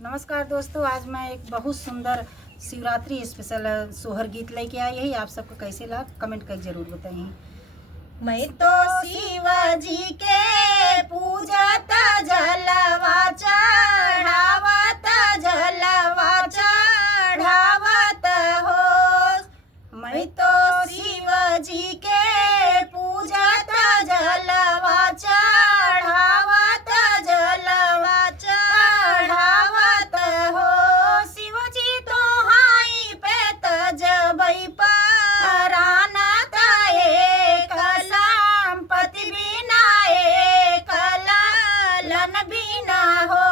नमस्कार दोस्तों, आज मैं एक बहुत सुंदर शिवरात्रि स्पेशल सोहर गीत लेके आई है। आप सबको कैसे लगा कमेंट कर जरूर बताइए। मैं तो शिवाजी के पूजत जलवा चढ़ावत हो। मैं तो शिवाजी के पूजत जलवा चढ़ावत हो। शिवजी तो हाई पे तजबई परानत एक संपत्ति बिना एक लालन बिना हो।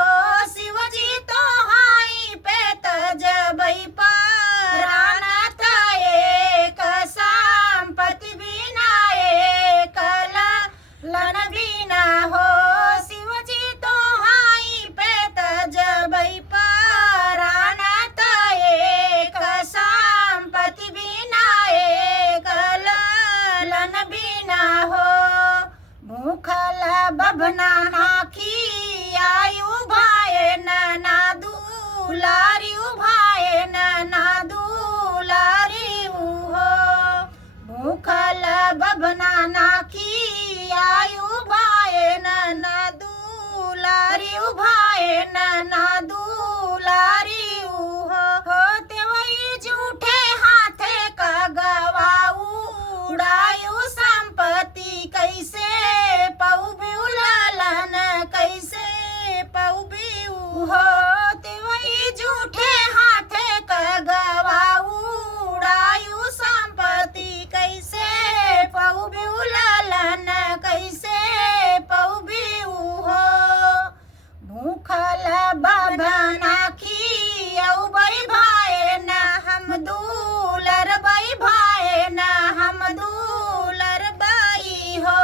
शिवजी तो हाई पे तजबई परानत एक संपत्ति बिना एक लालन बिना हो। शिवजी तो हाई पे तजबई परानत एक संपत्ति बिना एक लालन बिना हो। भूखल बभना नाखी आयु भाए नना दुलारी भाए नना दुलारी हो। भूखल बभना नाखी आयु भाए नना दुलारी भाए नना दुलारी हो। तेवई झूठे हाथे का गवाऊ उड़ायु संपत्ति कैसे पौबिउ लालन कैसे पौबिउ हो। तेवई झूठे हाथे का गवाऊ उड़ायु संपत्ति कैसे पौबिउ लालन कैसे पौबिउ हो। भूखल बभना खियौ बई भाए न हम दूलर बई भाए न हम दूलर बई हो।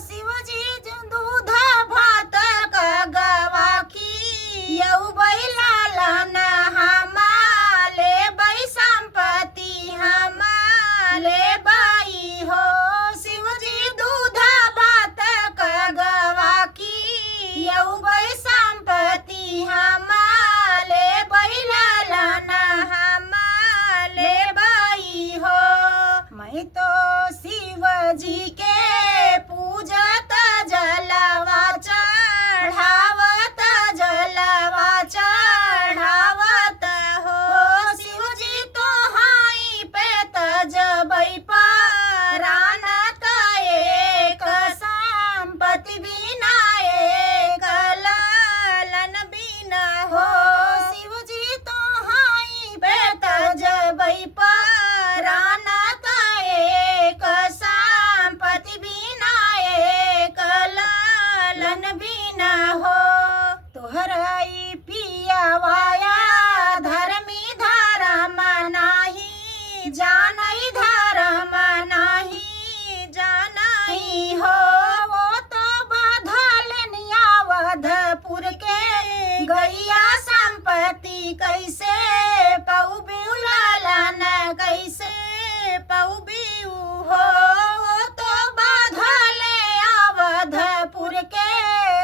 शिवजी दूध भात का गवा खियौ बई लालन हमाले बई संपत्ति हमाले बई हो। शिवजी दूध भात का गवा खियौ बई संपत्ति हमाले बई लालन हमाले बई हो। मैं तो शिवजी के पूजत जलवा चढ़ावत हो। शिवजी तो हाई पे तजबई परानत एक संपत्ति बिना एक लालन बिना हो। शिवजी तो हाई पे तजबई परानत एक संपत्ति बिना एक लालन बिना हो। तोहराई पियावाया धर्मी धर्म नाही जानई धर्म नाही जानई हो। वो तो बधलनिया वधपुर के गैया संपत्ति कैसे पौबिउ लालन कैसे पौबिउ हो। वो तो बधले अवधपुर के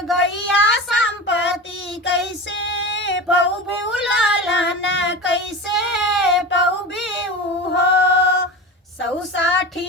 गैया संपत्ति कैसे पौबिउ लालन कैसे पौबिउ हो। 160